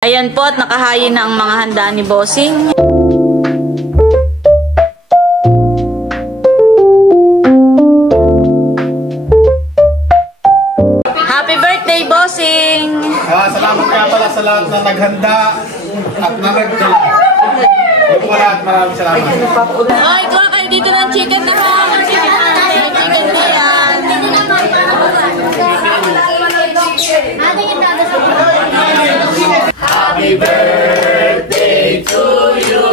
Ayan po at nakahayin na ang mga handa ni Bossing. Happy birthday, Bossing! Salamat nga pala sa lahat na naghanda at nagdala. Yung po lahat, maraming salamat. Ay, kuha kayo dito ng chicken na ha. Chicken na yan. Happy birthday to you!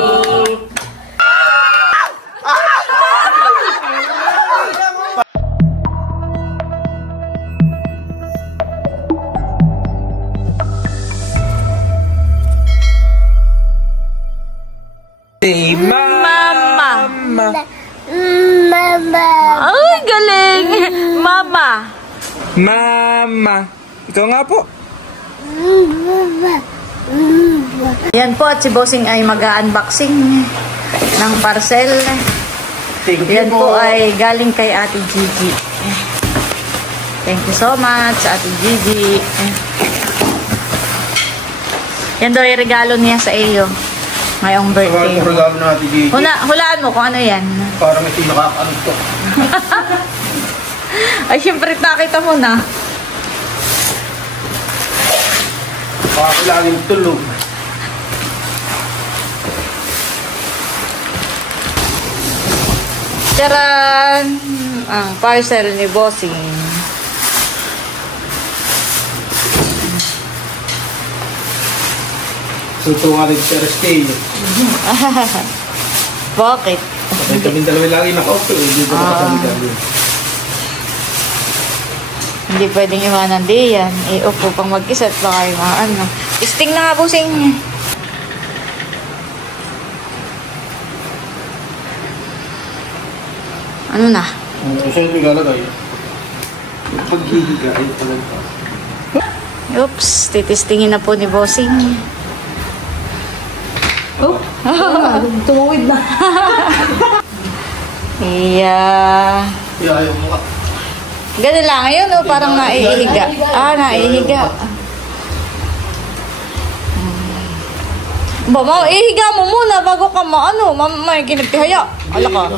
Hey, Mama. Mama. Ay, galing. Mama. Mama. Ito nga po. Yan po at si Bossing ay mag-unboxing ng parcel. Yan po ay galing kay Ate Gigi. Thank you so much, Ate Gigi. Yan daw ay regalo niya sa iyo ngayong birthday. Ang regalo na Ate Gigi. Hulaan mo kung ano yan. Parang ito yung nakakaantok. Ay, syempre nakita mo na. Baka laging tulog. Charan! Ang parcel ni Bossing. Ito nga rin sa RSK. Bakit? May kami dalawa lagi nakaupo. Hindi ko nakakalitan. Hindi pwedeng iwanan di yan. Iupo pang mag-isa at baka yung mga ano. Isting na nga, Bossing. Ano na? Ito siya yung ilalagay. Paghihiga ay talaga. Oops, titistingin na po ni Bossing. Oh, tumawid na. Iya. Ayaw mo ka. Ganun lang ngayon, oh, parang naiihiga. Naiihiga. Ba, ihiga mo muna bago ka may kinagtihaya. Ala ka.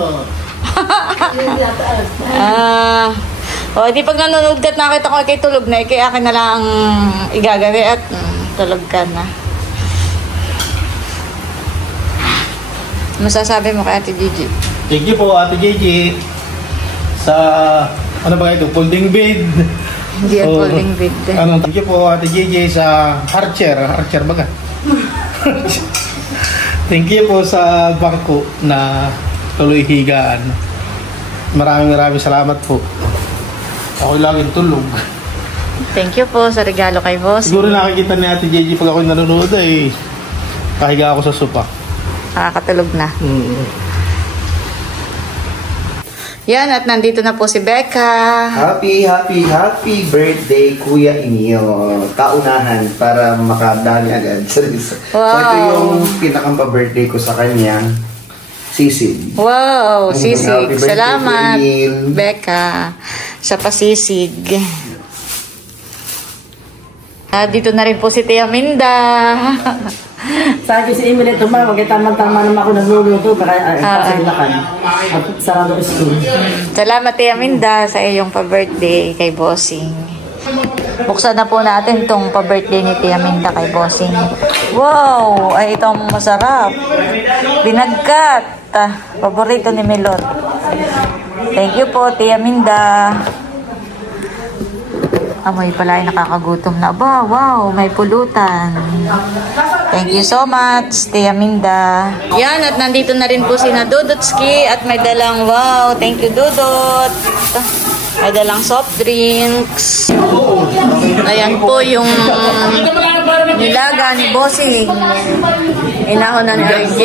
Di pag nanonood ka at nakita ko kay tulog na, kaya akin na lang igagawi at tulog ka na. Masasabi mo kay Ate Gigi? Thank you po Ate Gigi sa ano ba ito? Folding bed. Hindi yan folding bed. Thank you po Ate Gigi sa Archer baga. Thank you po sa bangko na tuloy higaan. Maraming salamat po. Ako laging tulog. Thank you po sa regalo kay Boss. Siguro nakikita ni Ate Gigi pag ako nanonood ay kahiga ako sa sopa. Nakakatulog na. Yan, at nandito na po si Becca. Happy birthday, Kuya Inyo. Kaunahan para makadami agad. So, ito yung pinakang-birthday ko sa kanya. Sisig. Wow, sisig. Happy birthday, Salamat, Kuya Becca, sa pasisig. Dito na rin po si Tia Minda. Sabi si Emily, tumawag, tama-tama naman ako nagluluto para pasilakan. At sarado school. Salamat, Tia Minda, sa iyong pa-birthday kay Bossing. Buksan na po natin itong pa-birthday ni Tia Minda kay Bossing. Wow! Ay, itong masarap. Binagkat. Paborito ni Milot. Thank you po, Tia Minda. Amoy pala ay nakakagutom na. Wow, may pulutan. Thank you so much, Tia Minda. Yan, at nandito na rin po si na Dudotski at may dalang, wow, thank you Dudot. May dalang soft drinks. Ayan po yung nilaga ni Bossing. Inahonan ni RJ.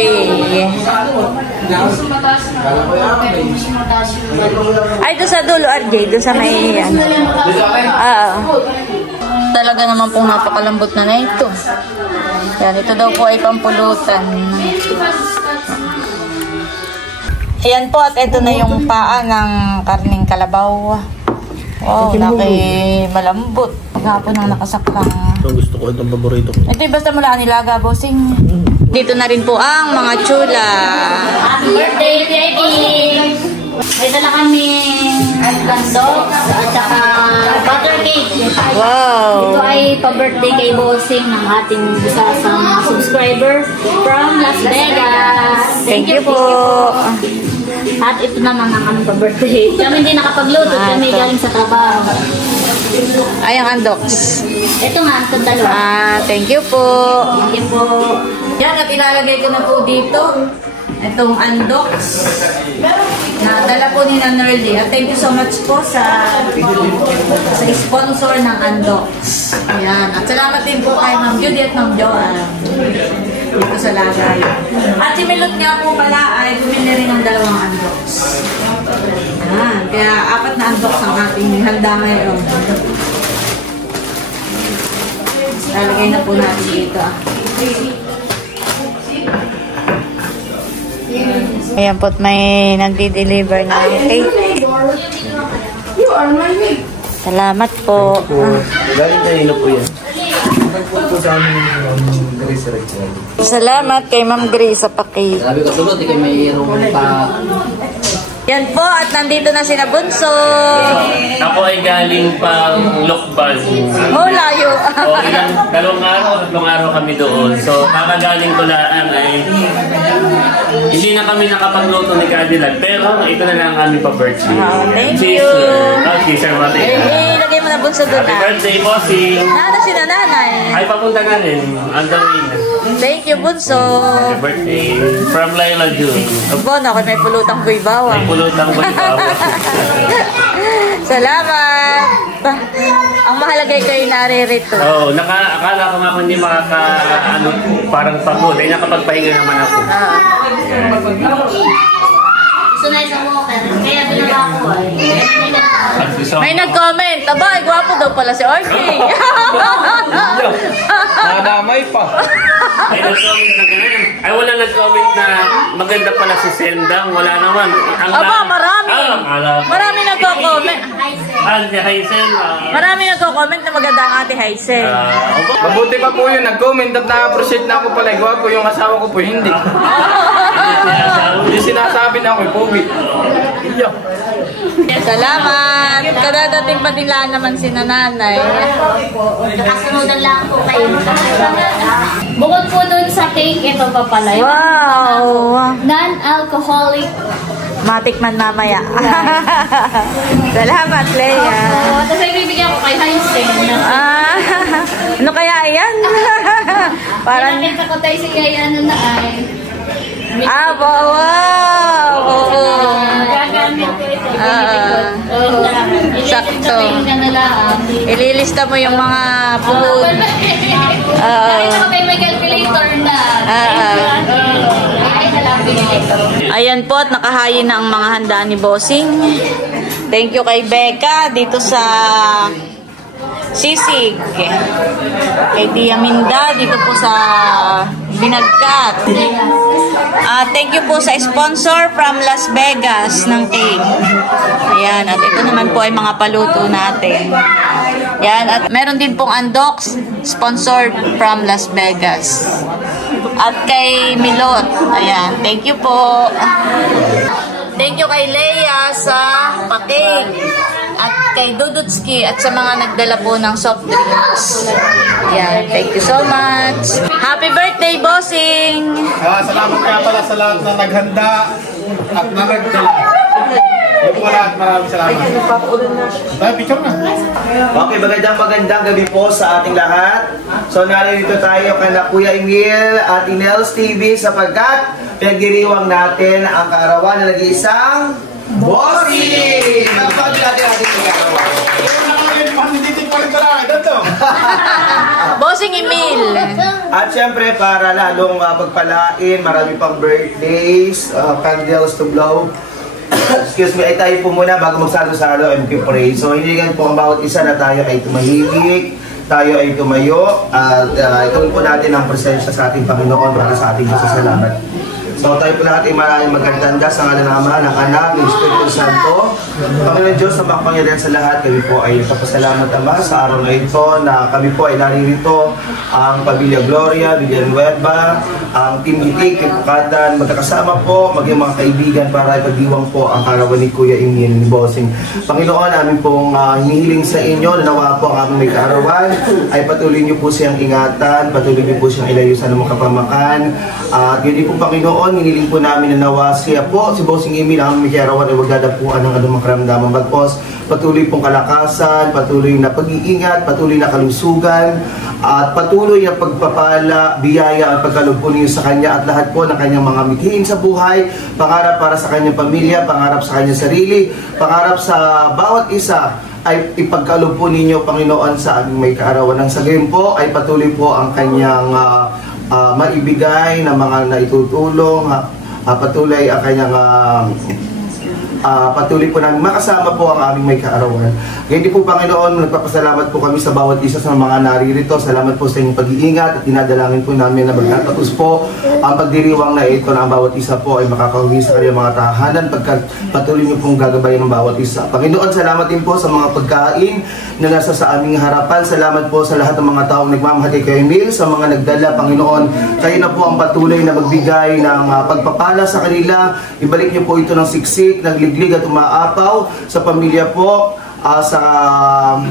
Ay, doon sa dulo, RJ. Doon sa may yan. Talaga naman pong napakalambot na ito. Yan, ito daw po ay pampulutan. Ayan po, at ito na yung paa ng karning kalabaw. Wow, laki malambot. Hapon ang nakasaklang Itong gusto ko, itong paborito ko. Ito yung basta mula nilaga, bossing. Dito na rin po ang mga chula. Happy birthday, Peggy! May dala kami dogs at saka butter cake. Wow! Ito ay pa-birthday kay Bossing ng ating isa sa mga subscriber from Las Vegas. Thank you po. At ito naman ang aming pa-birthday. Kami hindi nakapagluto, kami galing sa trabaho. Ay, ang andoks. Ito nga, ito dalawa. Thank you po. Thank you po. Yan, at ilalagay ko na po dito itong undox na dala po ni Nerly. At thank you so much po sa sponsor ng undox. Ayan. At salamat din po kay Ma'am Judy at Ma'am Joanne dito sa lagay. At si Milot nga po pala ay bumili rin ng dalawang undox. Ayan. Kaya 4 na undox ang ating handa ngayon. Lalagay na po natin dito. Ayan po't may nagdi-deliver na cake. Salamat po. Galing kanina po yan. Salamat kay Ma'am Grace sa pa-cake. Sabi ko sulod, ikay mayroong pa... Yan po, at nandito na sina Bunso. Ako ay galing pang Lokban. Oh, layo. O dalawang araw kami doon. So, kakagaling ko lang ay hindi na kami nakapagluto ni Cadillac. Pero ito na lang ang aming pa-birthday. Thank you. Okay, sir, mati. Lagay mo na Bunso doon Happy na. birthday, bossing. Nada si nanay. Ay, papunta na rin. On the way na. Thank you, Bunso. Happy birthday. From Laila June. Opo, ako may pulutang buhay bawang. May pulutang balibawa. Salamat. Ang mahalagay kayo naririto. Oo, akala ko nga kung hindi parang pagod. Ay, nakapagpahinga naman ako. Gusto na isang walker. Kaya binawa ko ay. May nag-comment. Aba, ay gwapo daw pala si Orky. Nadamay pa. Ay, nag-comment na ganun. Ay, wala nag-comment na maganda pala si Sendang. Wala naman. Aba, marami. Marami nagko-comment. Si Hazel. Marami nagko-comment na maganda ang ate Hazel. Mabuti pa po yun, nag-comment at na-appreciate na ako pala. Gwapo yung asawa ko po, hindi. Hindi sinasabi na ako, pogi. Salamat. Kadadating pa nila naman si nanay. Nakasunod lang po kayo. Bukod po dun sa cake, ito pa pala. Wow. Non-alcoholic. Matikman mamaya. Salamat, Leia. Tapos ay bibigyan ko kay Haisen. Ano kaya yan? Parang... Pinakita ko tayo si Yaya ano na ay. Wow! Oo. Gagamit ko ito. Sakto. Sakto. Ililista mo yung mga food. Nakita ko may calculator na. Ay, nalang calculator. Ayan po, at nakahayin na ang mga handa ni Bossing. Thank you kay Becca dito sa Sisig. Kay Tia Minda dito po sa Binagkat. Thank you po sa sponsor from Las Vegas ng cake. Ayan, at ito naman po ay mga paluto natin. Ayan, at meron din pong undox sponsored from Las Vegas. At kay Milot. Ayan, thank you po. Thank you kay Leia sa pa-cake. At kay Dudutski at sa mga nagdala po ng soft drinks. Ayan, thank you so much. Happy birthday, Bossing! Salamat kaya pala sa lahat na naghanda at na nagdala. Yung po lahat, maraming salamat. Tayo, picture na. Okay, magandang gabi po sa ating lahat. So, narito tayo kay Kuya Emil at Nels TV sapagkat pinagdiriwang natin ang kaarawan na nag-iisang Bossing! Napag natin ating kaarawan. Bossing Emil! At syempre, para lalong pagpalain, marami pang birthdays, candles to blow. Excuse me, ay tayo po muna bago magsalo-salo and pray. So, hinihingan po ang bawat isa na tayo ay tumahimik, tayo ay tumayo, at ituloy po natin ang presensya sa ating Panginoon para sa ating pasasalamat. So tayo po lahat ay maraming magandanda sa ngalan ng Ama, ng Anak, ng Espiritu Santo. Panginoon Diyos na makapangyarihan sa lahat, kami po ay nagpapasalamat Ama sa araw na ito na kami po ay naririto ang Pamilya Gloria, Villanueva, ang Team Hitik, Team Pukatan, magkakasama po, maging mga kaibigan para ipagdiwang po ang karawan ni Kuya Emil ni Bossing. Panginoon, amin pong hinihiling sa inyo na nawa po ang aming may kaarawan ay patuloy niyo po siyang ingatan, patuloy niyo po siyang ilayusan ng mga kapamakan. At yun po Panginoon, hinihiling po namin na nawa siya po, si Bossing Emil, ang aming may kaarawan ay wag dadapuan ng anumang karamdaman. Bagpos, patuloy pong kalakasan, patuloy na pag-iingat, patuloy na kalusugan, at patuloy na pagpapala, biyaya at pagkaloob po niyo sa Kanya at lahat po ng Kanyang mga mithiin sa buhay, pangarap para sa Kanyang pamilya, pangarap sa Kanyang sarili, pangarap sa bawat isa ay ipagkaloob po ninyo, Panginoon, sa aming may kaarawan. Ang sa gayon po ay patuloy po ang Kanyang maibigay na mga naitutulong, patuloy ang Kanyang patuloy po namin makasama po ang aming may kaarawan. Ganyan po Panginoon, nagpapasalamat po kami sa bawat isa sa mga naririto. Salamat po sa inyong pag-iingat at dinadalangin po namin na magtatapos po ang pagdiriwang na ito na ang bawat isa po ay makakauwi sa kanyang mga tahanan pagkat patuloy niyo pong gagabayan ng bawat isa. Panginoon, salamat din po sa mga pagkain na nasa sa aming harapan. Salamat po sa lahat ng mga taong nagmamahal kay Emil, sa mga nagdala, Panginoon. Kayo na po ang patuloy na magbigay ng pagpapala sa kanila. Ibalik niyo po ito ng siksik, nagliglig at umaapaw sa pamilya po, sa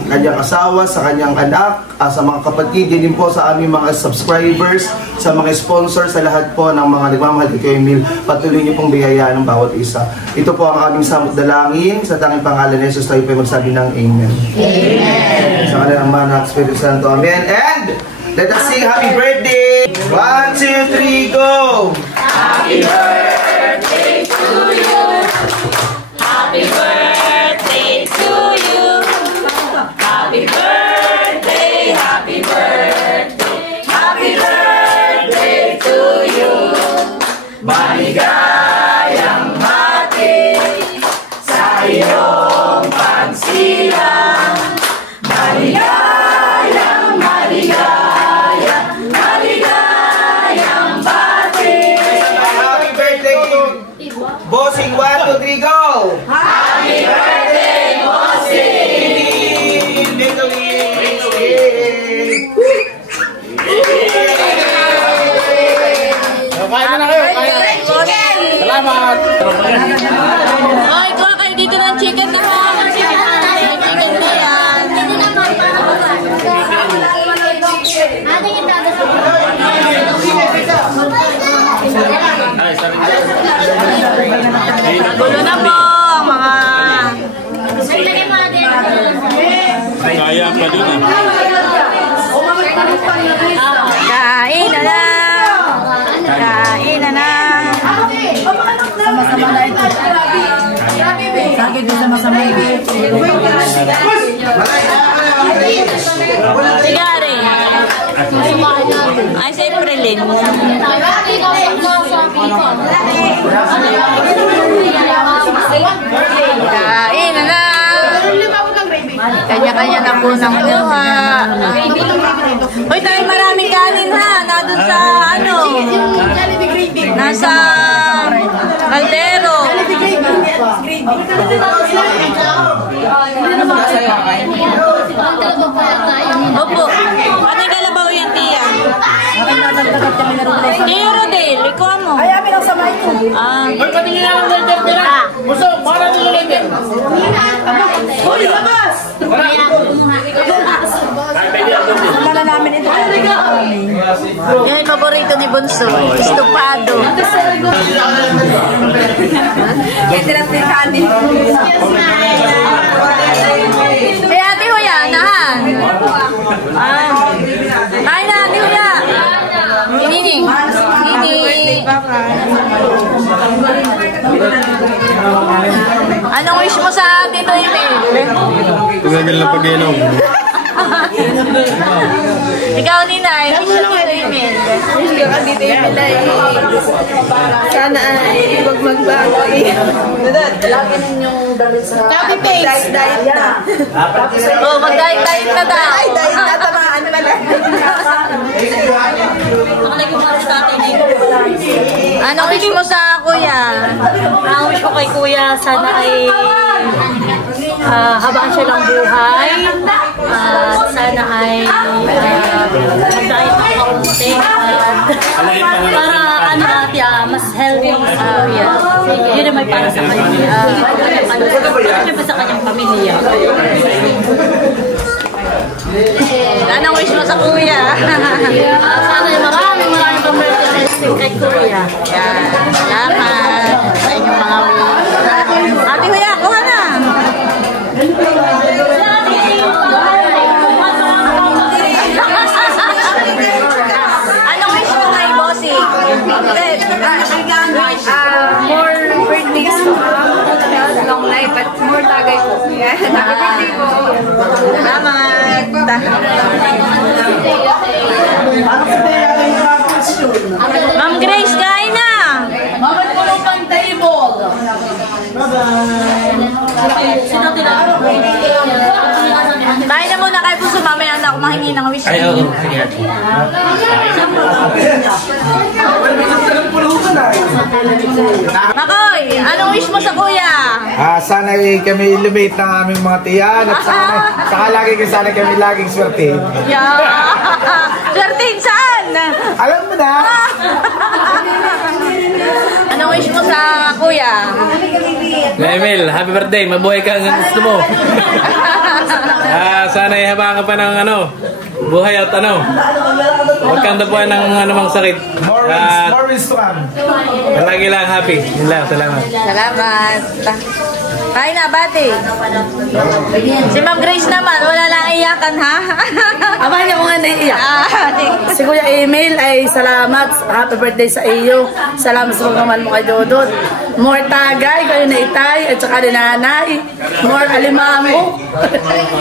kanyang asawa, sa kanyang anak, sa mga kapatid, din po sa aming mga subscribers, sa mga sponsors, sa lahat po ng mga nagmamahal kay Emil. Patuloy niyo pong biyayaan ng bawat isa. Ito po ang aming samot dalangin. Sa tanging pangalan ni Jesus tayo po magsabi ng Amen. Amen. Sa kanila ng Mana at Espiritu Santo. Amen. And let us sing happy birthday. 1, 2, 3, go! Happy birthday to you. Happy birthday to you. Happy birthday, happy birthday, happy birthday to you. Maligayang hati sa iyong pagsilang. Maligayang, maligayang, maligayang bati. Happy birthday to Bossing. 1, 2, 3, go! Happy birthday, Bossing! Kain na kayo. Salamat. Ay, kuha kayo dito ng chicken na ha. Chicken na yan. Gulo na po ang mga... Kaya pa dun eh. Kain na na! Kain na na! Sama-sama na ito. Sakit din sama-sama ito. Sigari! Ay, sa Aprilin. Kain na na! Kanya-kanya na po ng buha. Hoy, tayo maraming kanin ha. Nandun sa ano? Nasa kaldero. Opo. Ano yung kalabaw yan, Tia? Tia Rodel, ikaw mo. Ay, amin ang samay ko. Hoy, pati nyo na lang later, Tira! Gusto, para nyo later! Hoy, labas! Wala na namin ito. Yan yung paborito ni Bunso. Estupado. Ito lang din kanin. Hey, Ate Huya, nahan. Kain na, Ate Huya. Nining. Nining. Anong wish mo sa Tito Emil? Tumigil na pag-inom. Ikaw, Ninay, wish mo Tito Emil. Wish ko kang Tito Emil ay sana ay huwag magbago eh. Lagi ninyong damit sa... Copy paste. Diet na. Oh, mag-diet na daw. Ay, diet na. Tamaan pala. Ay, Anong wish mo sa kuya? Ang wish ko kay kuya, sana ay habaan siya ng buhay. Sana ay mag-diet ng kaunti. Para ano natin, mas healthy si kuya. Yun naman para sa kanya. Para sa kanyang pamilya. Anong wish mo sa kuya? Sana ay maraming pamilya kay kuya. Yan. Salamat sa inyong mga wish. Ate kuya, kuha na. Anong wish mo kay bossing? More birthdays to come. Long life, but more tagay po. Happy birthday po. Salamat. Ma'am Grace, kain na. Mabot mo ng pang-table. Kain na muna kayo puso. Mamaya na ako mahingi ng wish. Ay, oo. Sige. Makoy, anong wish mo sa kuya? Sana kami ilumate ng aming mga tiyan at saka sana kami laging swerte. Yeah. Swertein saan? Alam mo na. Anong wish mo sa kuya? Emil, happy birthday. Mabuhay ka ang gusto mo. Sana ihabang ka pa ng buhay at huwag kang dapuan ng anumang sakit. More wins to come. Lagi lang happy. Yun lang, salamat. Salamat. Kain na, bati. Si Ma'am Grace naman, wala lang iyakan, ha? Amahan niya ko nga naiiyak. Di. Si Kuya Emil ay salamat. Happy birthday sa iyo. Salamat sa pagmamahal mo kay Dodot. More tagay, kayo na itay, at saka ni nanay. More alimango.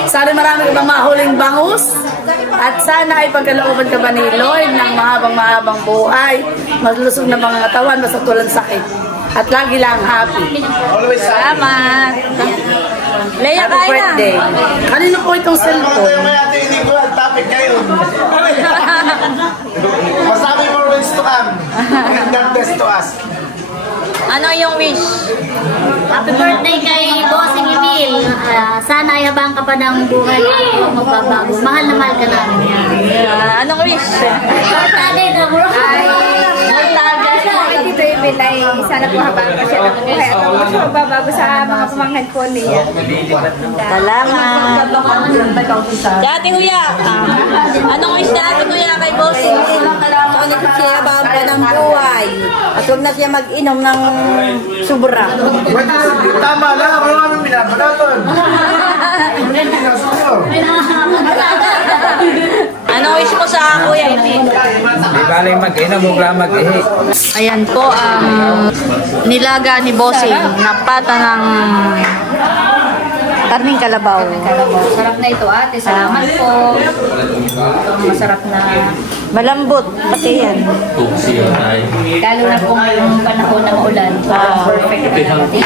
Sana marami ka mahuling bangus. At sana ay pagkalooban ka ba ni Lord ng mahabang buhay. Malusog na mga katawan, basta tulang sakit. At lagi lang happy. Salamat. Leia, Happy kain na. birthday. Kanino po itong cellphone? Hindi ko ang topic kayo. Masabi more wins to come. And God bless to us. Ano yung wish? Happy birthday kay Bossing Emil. Sana ay habang ka pa ng buhay at magbabago. Mahal na mahal ka namin. Anong wish? Birthday na bro. Tito Emil ay sana po habang pa siya ng buhay at huwag siya magbabago sa mga pamangkin po niya. Salamat. Si Ate Kuya, anong wish na Ate Kuya kay Bossing? Sana siya habang pa ng buhay. At huwag na siya mag-inom ng sobra. Tama lang. Ano namin minapanaton? Anong wish mo sa Kuya Emil? Di ba lang mag-ina mo lang mag-ihi? Ayan po ang nilaga ni Bossing na pata ng karning kalabaw. Sarap na ito ate. Salamat po. Masarap na. Malambot, pati yan. Lalo na kung panahon ng ulan. Perfect na natin.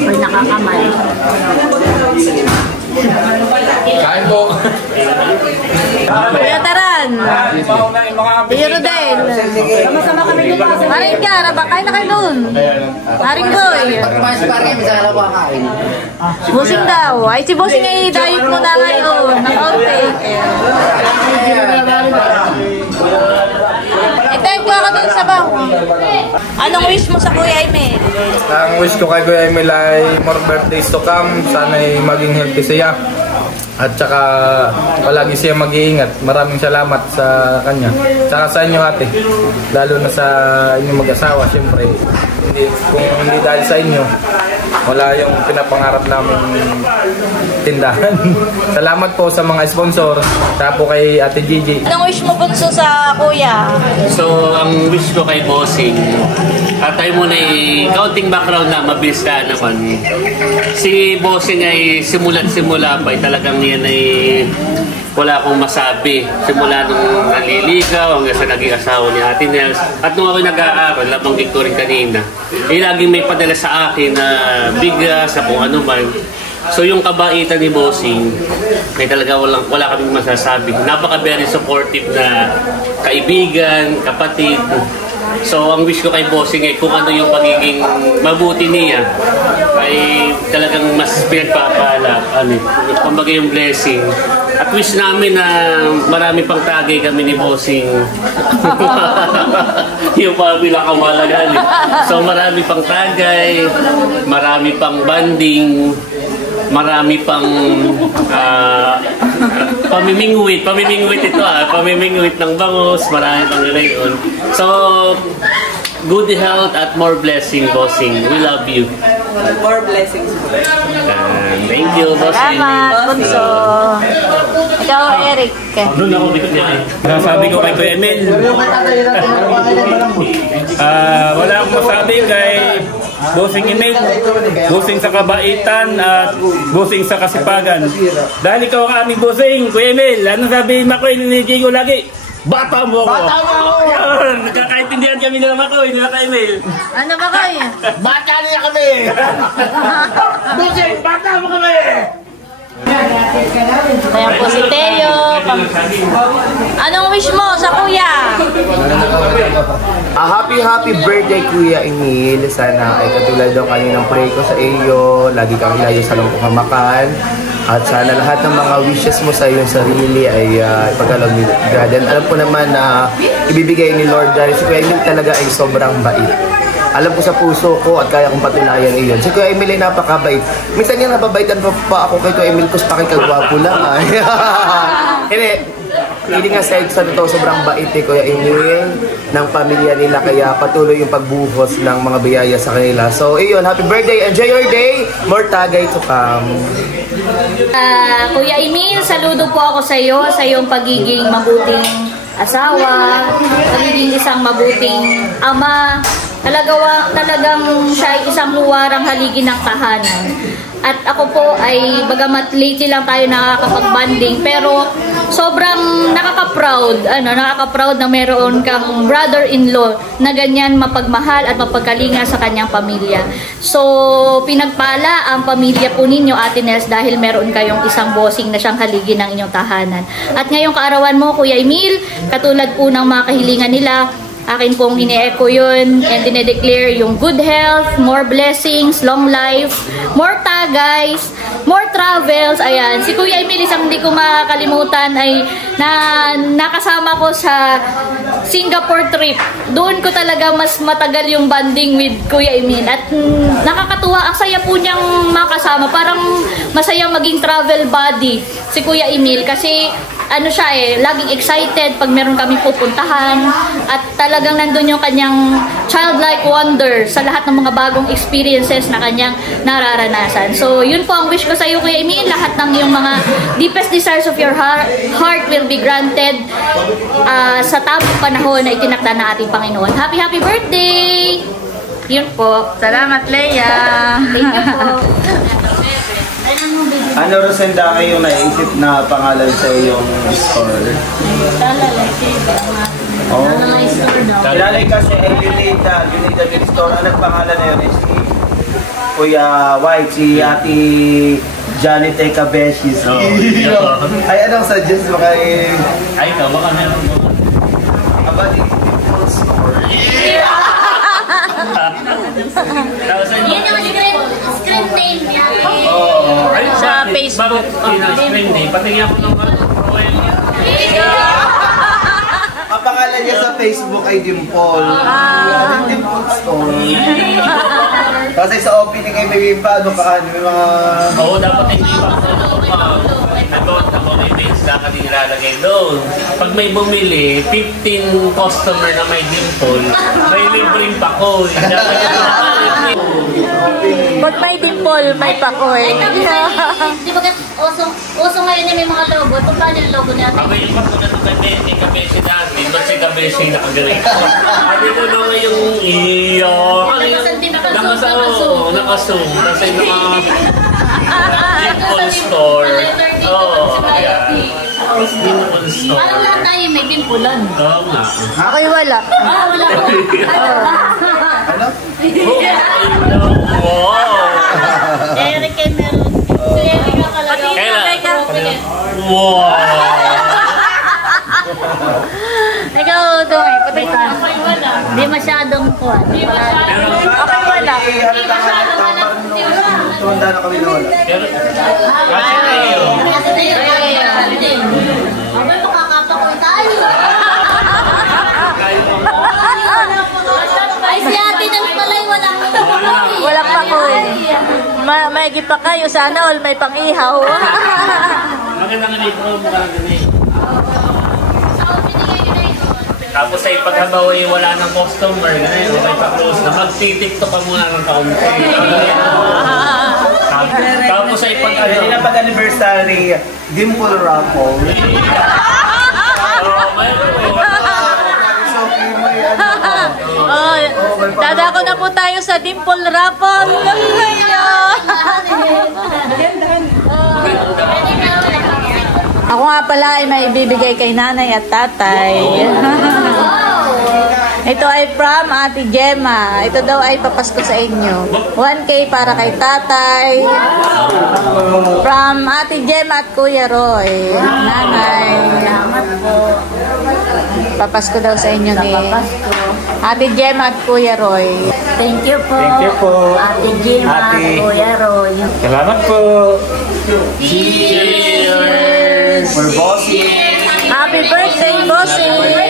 Or nakakamal. Kain po. Kuya Taran. Kuya Rodel. Sama-sama kami dito. Maring ka, raba, kain na kayo doon. Maring Boy. Bossing daw. Ay, si Bossing ay diet mo na ngayon. Naka-outake. Itayin ko ako doon sa baho. Anong wish mo sa Kuya Emil? Ang wish ko kay Kuya Emil ay more birthdays to come. Sana ay maging healthy siya. At saka palagi siya mag-iingat. Maraming salamat sa kanya. Saka sa inyo ate. Lalo na sa inyong mag-asawa. Siyempre, kung hindi dahil sa inyo, wala yung pinapangarap namin tindahan. Salamat po sa mga sponsor. Saka po kay Ate Gigi. Anong wish mo bunso sa Kuya? So, ang wish ko kay Bossing, at tayo muna counting background na mabilis ka naman. Si Bossing ay simula't-simula pa, talagang yan ay wala akong masabi. Simula nung naliligaw hanggang sa naging asawa ni Ate Nels. At nung ako nag-aaral, nabanggit ko rin kanina, laging may padala sa akin na bigas sa kung ano man. So yung kabaitan ni Bossing, ay talaga wala kaming masasabi. Napaka very supportive na kaibigan, kapatid. So ang wish ko kay Bossing ay kung ano yung pagiging mabuti niya ay talagang mas pinagpapala, kumbaga yung blessing. At wish namin na marami pang tagay kami ni Bossing. Yung pinakamalagaan. So marami pang tagay, marami pang banding, marami pang pamimingwit ito pamimingwit ng bangus, marami pang ganoon. So good health at more blessing, Bossing. We love you. More blessings. Thank you, Bossing. Salamat, Bunso. Ikaw, Eric. Sabi ko kay Kuya Emil, wala akong masabi kay Bossing Emil, Bossing sa kabaitan at Bossing sa kasipagan. Dahil ikaw ang aming Bossing, Kuya Emil, ano sabi Makoy ni Jigo lagi? Bata mo ako! Bata mo ako! Nagkakaintindihan kami nila Makoy, nila kay Emil. Ano Makoy? Bata niya kami! Bossing, bata mo kami! Ayan po si Teo. Anong wish mo sa kuya? Happy birthday Kuya Emil. Sana ay katulad ng kaninang pray ko sa iyo, lagi kang ilayo sa lungkong hamakan. At sana lahat ng mga wishes mo sa iyong sarili ay ipagkaloob ni God. And alam ko naman na ibibigay ni Lord dahil si Kuya Emil talaga ay sobrang bait. Alam ko sa puso ko at kaya kong patunayan iyon. Si Kuya Emil ay napakabait. Minsan nga napabaitan pa ako kay Kuya Emil kasi pakikagwapo lang. Hindi nga sa totoo sobrang bait ni Kuya Emil ng pamilya nila kaya patuloy yung pagbuhos ng mga biyaya sa kanila. So iyon, happy birthday, enjoy your day, more tagay to come. Kuya Emil, saludo po ako sa iyo sa iyong pagiging mabuting asawa, pagiging isang mabuting ama. Talagang siya ay isang huwarang haligi ng tahanan. At ako po ay, bagamat lately lang tayo nakakapag-banding, pero sobrang nakaka-proud na meron kang brother-in-law na ganyan mapagmahal at mapagkalinga sa kanyang pamilya. So, pinagpala ang pamilya po ninyo, Ate Nels, dahil meron kayong isang bossing na siyang haligi ng inyong tahanan. At ngayong kaarawan mo, Kuya Emil, katulad po ng mga kahilingan nila, akin pong ine-echo yun and dinedeclare yung good health, more blessings, long life, more tagays, more travels. Ayan, si Kuya Emil, isang hindi ko makakalimutan ay nakasama ko sa Singapore trip. Doon ko talaga mas matagal yung banding with Kuya Emil at nakakatuwa, ang saya po niyang makasama. Parang masaya maging travel buddy si Kuya Emil kasi laging excited pag meron kami pupuntahan at talagang nandun yung kanyang childlike wonder sa lahat ng mga bagong experiences na kanyang nararanasan. So, yun po ang wish ko sa iyo, Kuya Emil. Lahat ng yung mga deepest desires of your heart will be granted sa tamang panahon na itinakda na ating Panginoon. Happy birthday! Yun po. Salamat, Leia. Thank you po. Ano Rosenda kayo naisip na pangalan sa iyong store? Ilalay kasi ay Unida Milk Store. Anong pangalan na yun? Si Kuya White, si Ate Janet Ekabeshi. Ay, anong suggest mo kay... Ay, ikaw, baka meron mo. Abadi Milk Store. Yan yung screen name niya. Sa Facebook. Screen name? Patingin ako ng Ang pangalan niya sa Facebook ay Dimple. Dimple Store. Kasi sa opening ay may mga... Oo, dapat hindi pa nag-on ako ng events na kami nilalagay doon. Pag may bumili, 15 customer na may dimple, may libreng pakoy. Pag may dimple, may pakoy. Di ba uso ngayon may mga logo? Ito paano yung logo natin? Ako yung pagkunan ng Kabeshi natin, ba't si Kabeshi nakaganito? Hindi ko naman yung iyo. Nakasum. Kasi yung mga dimple store. Dimple store. Parang lahat tayo may dimpulan. Oo nga. Ako'y wala. Wala ko. Wow! Eric ay meron. Eric ka talaga. Wow! Ikaw, Dumi, patingin na. Wala. Hindi masyadong kuwan. Okay, wala. Tumanda na kami na wala. Ay, si ate nang palay walang Walang pakoy. May pa kayo. Sana all may pang-ihaw. Magandang ganito, magandang ganito. Tapos ay paghabaw ay wala ng customer, ganyan, may pa-close na mag-tiktok ka muna ng kaunti. Tapos ay Hindi na pag-anniversary, Dimple Raffle. Dadako na po tayo sa Dimple Raffle. Ako nga pala ay may ibibigay kay nanay at tatay. Ito ay from Ate Gemma. Ito daw ay papasko sa inyo. 1K para kay tatay. From Ate Gemma at Kuya Roy. Nanay. Salamat po. Papasko daw sa inyo ni Ate Gemma at Kuya Roy. Thank you po. Thank you po. Ate Gemma, Ate. Kuya Roy. Salamat po. Cheers! For bossy. Happy birthday, Bossy! Cheers!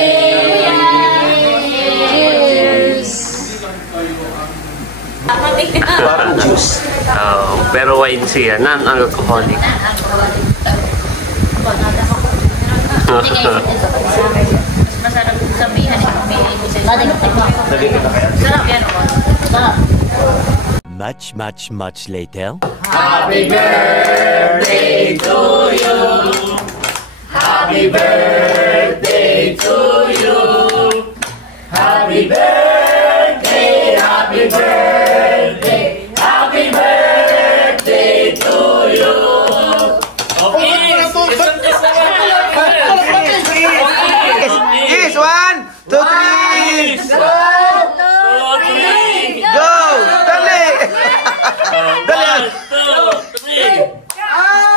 pero wine siya, non-alcoholic. Masarap sabihan eh. Sarap yan. Sarap. Much later. Happy birthday to you. Happy birthday to you. Happy birthday, happy birthday, happy birthday to you. Okay. Yes, 1, 2, 3. Go! Dali! Dali! 1, 2, 3.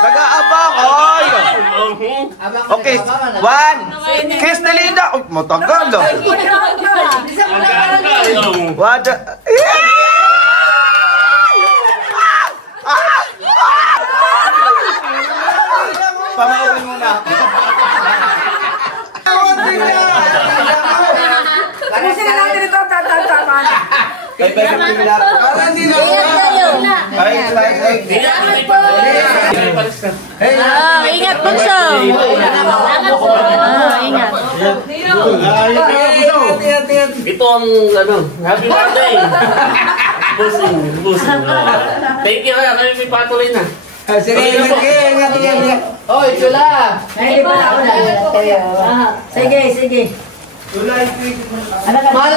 Nag-aabang! Oy! Okay, 1. Kiss na Linda! Oh, matagal ah. Wada. Pamauwi muna ako. Tapusin na natin ito. Tama na. Kay Becca Pimila. Ay, Ingat po siya. Ingat. Ito ang happy birthday. Busing. Thank you, kami may patuloy na. Sige. Oh, sula. Sige. Mahal,